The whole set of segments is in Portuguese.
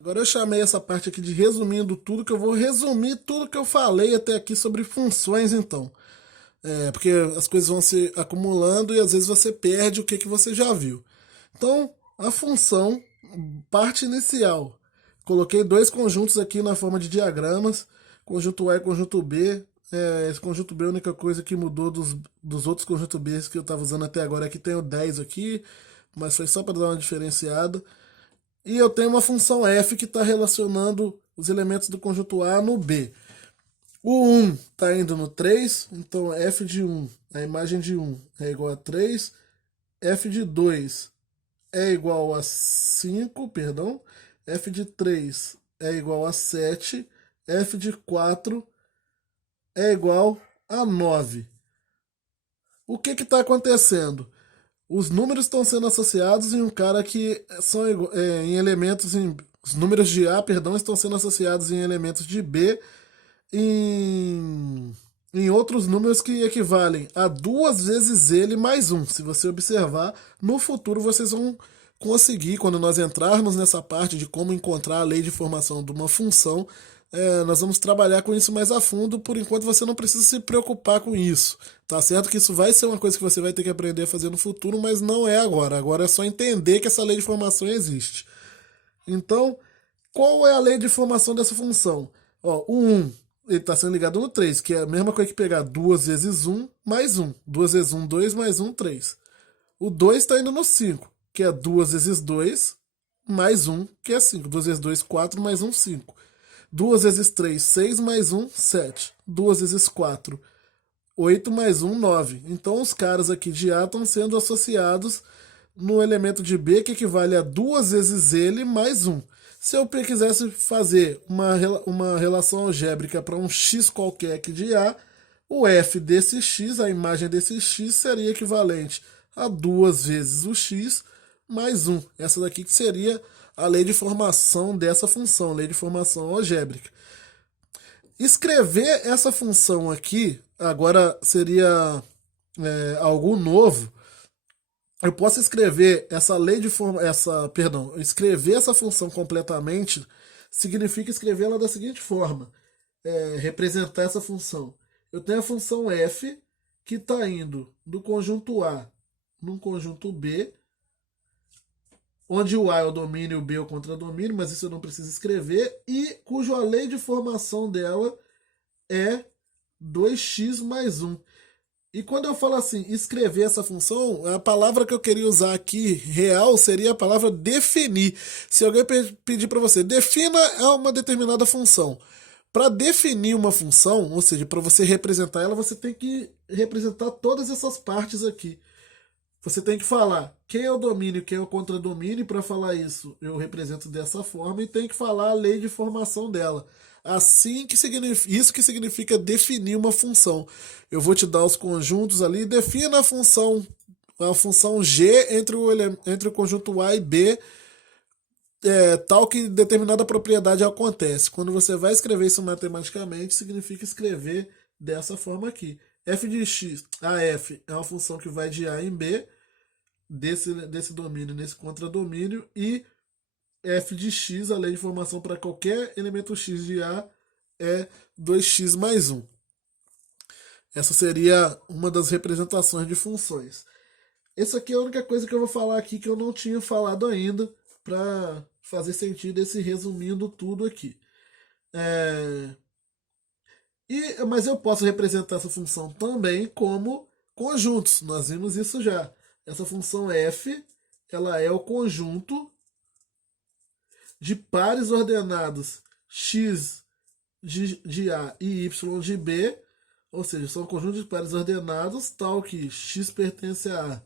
Agora eu chamei essa parte aqui de resumindo tudo, que eu vou resumir tudo que eu falei até aqui sobre funções, então. Porque as coisas vão se acumulando e às vezes você perde o que você já viu. Então, a função, parte inicial. Coloquei dois conjuntos aqui na forma de diagramas, conjunto A e conjunto B. Esse conjunto B, a única coisa que mudou dos outros conjuntos B que eu estava usando até agora é que tem o 10 aqui, mas foi só para dar uma diferenciada. E eu tenho uma função f que está relacionando os elementos do conjunto A no B. O 1 está indo no 3, então f de 1, a imagem de 1 é igual a 3, f de 2 é igual a 5, perdão, f de 3 é igual a 7, f de 4 é igual a 9. O que está acontecendo? Os números estão sendo associados em um cara que são em elementos em os números de A, perdão, estão sendo associados em elementos de B em, em outros números que equivalem a duas vezes ele mais um. Se você observar, no futuro vocês vão conseguir, quando nós entrarmos nessa parte de como encontrar a lei de formação de uma função, nós vamos trabalhar com isso mais a fundo. Por enquanto você não precisa se preocupar com isso. Tá certo que isso vai ser uma coisa que você vai ter que aprender a fazer no futuro, mas não é agora. Agora é só entender que essa lei de formação existe. Então, qual é a lei de formação dessa função? Ó, o 1 ele está sendo ligado no 3, que é a mesma coisa que pegar 2 vezes 1 mais 1. 2 vezes 1, 2 mais 1, 3. O 2 está indo no 5, que é 2 vezes 2 mais 1, que é 5. 2 vezes 2, 4 mais 1, 5. 2 vezes 3, 6 mais 1, 7. 2 vezes 4, 8 mais 1, 9. Então os caras aqui de A estão sendo associados no elemento de B, que equivale a duas vezes ele mais 1. Se eu quisesse fazer uma relação algébrica para um x qualquer aqui de A, o f desse x, a imagem desse x, seria equivalente a duas vezes o x mais 1. Essa daqui que seria a lei de formação dessa função, lei de formação algébrica. Escrever essa função aqui, agora seria algo novo. Eu posso escrever essa lei de forma, escrever essa função completamente significa escrevê-la da seguinte forma: representar essa função. Eu tenho a função f que está indo do conjunto A no conjunto B, onde o A é o domínio e o B é o contradomínio, mas isso eu não preciso escrever, e cuja lei de formação dela é 2x mais 1. E quando eu falo assim, escrever essa função, a palavra que eu queria usar aqui, real, seria a palavra definir. Se alguém pedir para você, defina uma determinada função. Para definir uma função, ou seja, para você representar ela, você tem que representar todas essas partes aqui. Você tem que falar quem é o domínio, quem é o contradomínio, e para falar isso eu represento dessa forma, e tem que falar a lei de formação dela. Assim que significa, isso que significa definir uma função. Eu vou te dar os conjuntos ali, defina a função G entre o conjunto A e B, tal que determinada propriedade acontece. Quando você vai escrever isso matematicamente, significa escrever dessa forma aqui. F de x, a f é uma função que vai de A em B, desse domínio nesse contradomínio, e f de x, a lei de formação para qualquer elemento x de A, é 2x mais 1. Essa seria uma das representações de funções. Essa aqui é a única coisa que eu vou falar aqui que eu não tinha falado ainda, para fazer sentido esse resumindo tudo aqui. Mas eu posso representar essa função também como conjuntos. Nós vimos isso já. Essa função f, ela é o conjunto de pares ordenados x de A e y de B, ou seja, são conjuntos de pares ordenados tal que x pertence a A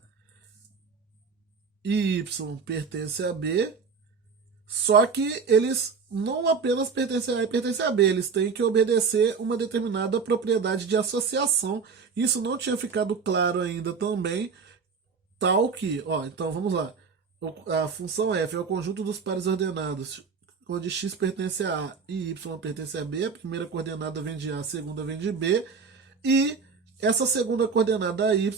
e y pertence a B, só que eles não apenas pertencem a A e pertencem a B, eles têm que obedecer uma determinada propriedade de associação. Isso não tinha ficado claro ainda também, tal que, ó, então vamos lá. A função f é o conjunto dos pares ordenados onde x pertence a A e y pertence a B. A primeira coordenada vem de A, a segunda vem de B. E essa segunda coordenada y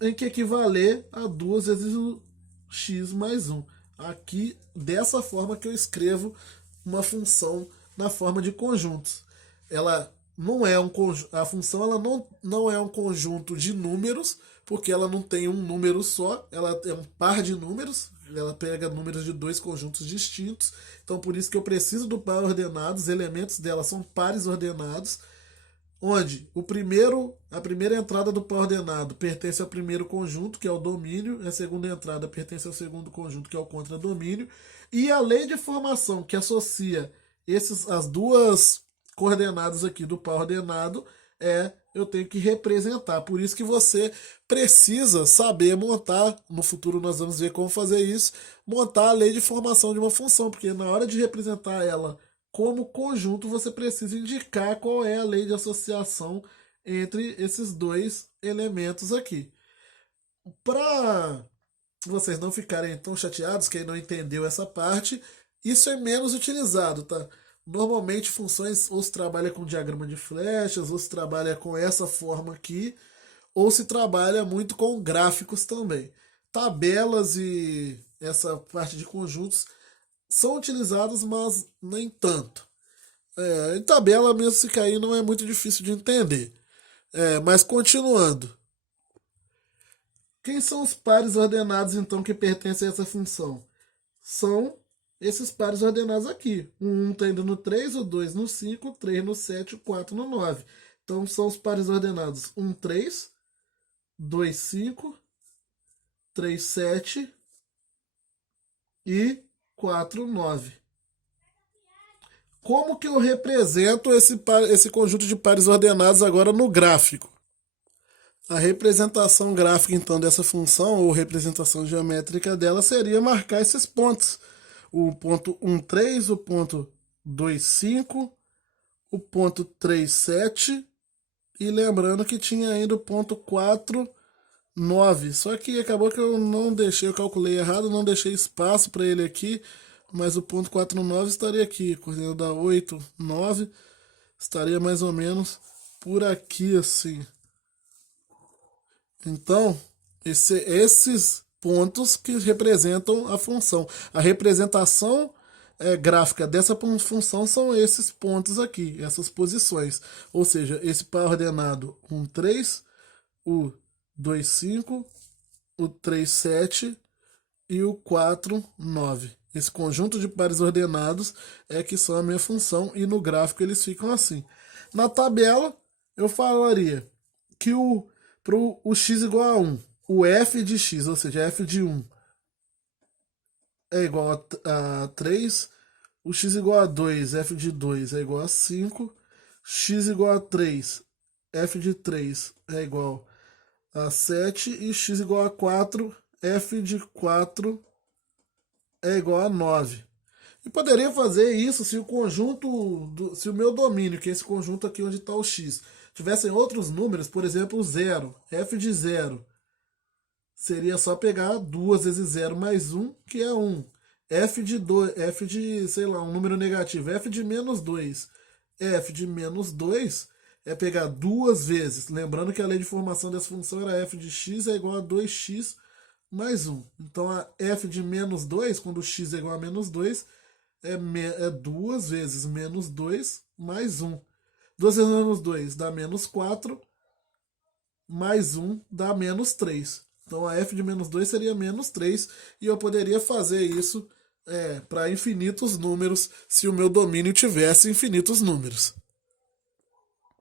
tem que equivaler a duas vezes o x mais 1. aqui dessa forma que eu escrevo uma função na forma de conjuntos. Ela não é um a função ela não é um conjunto de números, porque ela não tem um número só, ela é um par de números, ela pega números de dois conjuntos distintos. Então por isso que eu preciso do par ordenado, os elementos dela são pares ordenados, onde a primeira entrada do par ordenado pertence ao primeiro conjunto, que é o domínio, a segunda entrada pertence ao segundo conjunto, que é o contradomínio, e a lei de formação que associa as duas coordenadas aqui do par ordenado eu tenho que representar. Por isso que você precisa saber montar, no futuro nós vamos ver como fazer isso, montar a lei de formação de uma função, porque na hora de representar ela como conjunto, você precisa indicar qual é a lei de associação entre esses dois elementos aqui. Para vocês não ficarem tão chateados, quem não entendeu essa parte, isso é menos utilizado, tá? Normalmente funções ou se trabalha com diagrama de flechas, ou se trabalha com essa forma aqui, ou se trabalha muito com gráficos também. Tabelas e essa parte de conjuntos são utilizadas, mas nem tanto. Em tabela mesmo se cair não é muito difícil de entender. Mas continuando. Quem são os pares ordenados então que pertencem a essa função? São esses pares ordenados aqui. O 1 está indo no 3, o 2 no 5, o 3 no 7, o 4 no 9. Então são os pares ordenados 1, 3, 2, 5, 3, 7 e 4, 9. Como que eu represento esse conjunto de pares ordenados agora no gráfico? A representação gráfica, então, dessa função, ou representação geométrica dela, seria marcar esses pontos. O ponto 1, 3, o ponto 2, 5, o ponto 3, 7, e lembrando que tinha ainda o ponto 4, 9. Só que acabou que eu não deixei, eu calculei errado, não deixei espaço para ele aqui, mas o ponto 4, 9 estaria aqui, coordenada da 8, 9, estaria mais ou menos por aqui assim. Então, esses pontos que representam a função. A representação gráfica dessa função são esses pontos aqui, essas posições. Ou seja, esse par ordenado 1, 3, o 2, 5, o 3, 7 e o 4, 9. Esse conjunto de pares ordenados é que são a minha função e no gráfico eles ficam assim. Na tabela, eu falaria que o x igual a 1, o f de x, ou seja, f de 1 é igual a 3, o x igual a 2, f de 2 é igual a 5, x igual a 3, f de 3 é igual a 7 e x igual a 4, f de 4 é igual a 9. E poderia fazer isso se o conjunto, se o meu domínio, que é esse conjunto aqui onde está o x, tivessem outros números, por exemplo, 0, f de 0, seria só pegar 2 vezes 0 mais 1, que é 1. F de 2, f de, sei lá, um número negativo, f de menos 2. F de menos 2 é pegar duas vezes. Lembrando que a lei de formação dessa função era f de x é igual a 2x mais 1. Então a f de menos 2, quando x é igual a menos 2, é 2 vezes menos 2 mais 1. 2 vezes menos 2 dá menos 4, mais 1 dá menos 3. Então a f de menos 2 seria menos 3, e eu poderia fazer isso para infinitos números se o meu domínio tivesse infinitos números.